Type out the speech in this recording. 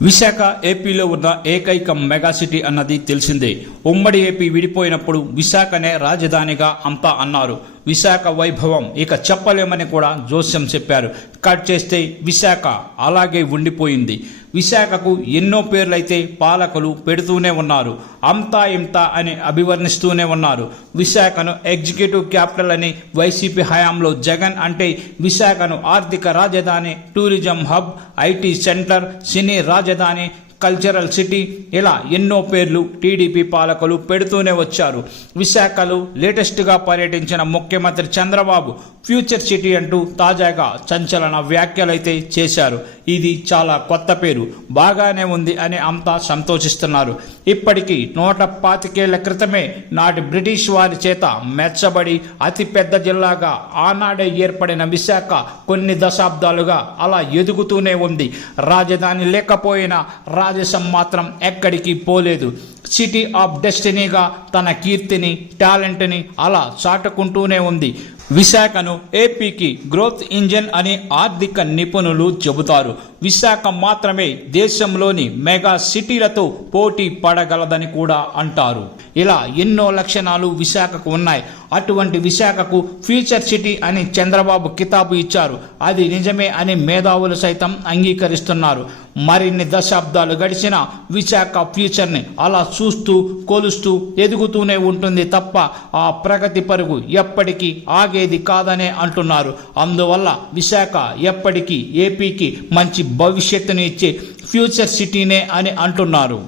విశాఖ ఏపీలో ఉన్న ఏకైక మెగా సిటీ అన్నది తెలిసిందే. ఉమ్మడి ఏపీ విడిపోయినప్పుడు విశాఖనే రాజధానిగా అంతా అన్నారు. విశాఖ వైభవం ఇక చెప్పలేమని కూడా జోస్యం చెప్పారు. కట్ చేస్తే విశాఖ అలాగే ఉండిపోయింది. విశాఖకు ఎన్నో పేర్లైతే పాలకులు పెడుతూనే ఉన్నారు. అంతా ఇంతా అని అభివర్ణిస్తూనే ఉన్నారు. విశాఖను ఎగ్జిక్యూటివ్ క్యాపిటల్ అని వైసీపీ హయాంలో జగన్ అంటే విశాఖను ఆర్థిక రాజధాని, టూరిజం హబ్, ఐటీ సెంటర్, సినీ రాజధాని, కల్చరల్ సిటీ ఇలా ఎన్నో పేర్లు టీడీపీ పాలకులు పెడుతూనే వచ్చారు. విశాఖలో లేటెస్ట్గా పర్యటించిన ముఖ్యమంత్రి చంద్రబాబు ఫ్యూచర్ సిటీ అంటూ తాజాగా సంచలన వ్యాఖ్యలైతే చేశారు. ఇది చాలా కొత్త పేరు, బాగానే ఉంది అని అంతా సంతోషిస్తున్నారు. ఇప్పటికీ 125 ఏళ్ల క్రితమే నాటి బ్రిటిష్ వారి చేత మెచ్చబడి అతిపెద్ద జిల్లాగా ఆనాడే ఏర్పడిన విశాఖ కొన్ని దశాబ్దాలుగా అలా ఎదుగుతూనే ఉంది. రాజధాని లేకపోయినా రాజసం మాత్రం ఎక్కడికి పోలేదు. సిటీ ఆఫ్ డెస్టినీగా తన కీర్తిని, టాలెంట్ని అలా చాటుకుంటూనే ఉంది. విశాఖను ఏపీకి గ్రోత్ ఇంజిన్ అని ఆర్థిక నిపుణులు చెబుతారు. విశాఖ మాత్రమే దేశంలోని మెగా సిటీలతో పోటీ పడగలదని కూడా అంటారు. ఇలా ఎన్నో లక్షణాలు విశాఖకు ఉన్నాయి. అటువంటి విశాఖకు ఫ్యూచర్ సిటీ అని చంద్రబాబు కితాబు ఇచ్చారు. అది నిజమే అని మేధావులు సైతం అంగీకరిస్తున్నారు. మరిన్ని దశాబ్దాలు గడిచిన విశాఖ ఫ్యూచర్ని అలా చూస్తూ కొలుస్తూ ఎదుగుతూనే ఉంటుంది తప్ప ఆ ప్రగతి పరుగు ఎప్పటికీ ఆగేది కాదనే అంటున్నారు. అందువల్ల విశాఖ ఎప్పటికీ ఏపీకి మంచి భవిష్యత్తుని ఇచ్చే ఫ్యూచర్ సిటీనే అని అంటున్నారు.